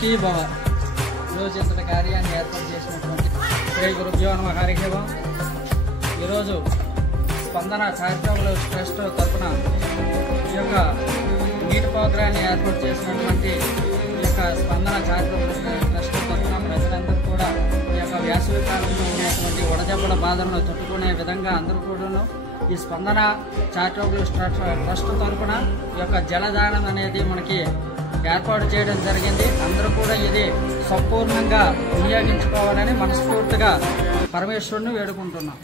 సుఖీ భవ. ఈరోజు ఇంతటి కార్యాన్ని ఏర్పాటు చేసినటువంటి శ్రీ గురుభ్యో నమః. హరి ఓం. ఈరోజు స్పందన చారిటబుల్ ట్రస్ట్ తరఫున ఈ యొక్క నీటి ప్రోగ్రాన్ని ఏర్పాటు చేసినటువంటి ఈ యొక్క స్పందన చారిటబుల్ ట్రస్ట్ తరఫున ప్రజలందరూ కూడా ఈ యొక్క వేసవి కాలంలో ఉండేటువంటి వడదెబ్బల బాధలను తట్టుకునే విధంగా అందరూ కూడా ఈ స్పందన చారిటబుల్ ట్రస్ట్ తరఫున ఈ యొక్క జలదానం అనేది మనకి ఏర్పాటు చేయడం జరిగింది. అందరూ కూడా ఇది సంపూర్ణంగా వినియోగించుకోవాలని మనస్ఫూర్తిగా పరమేశ్వరుని వేడుకుంటున్నాం.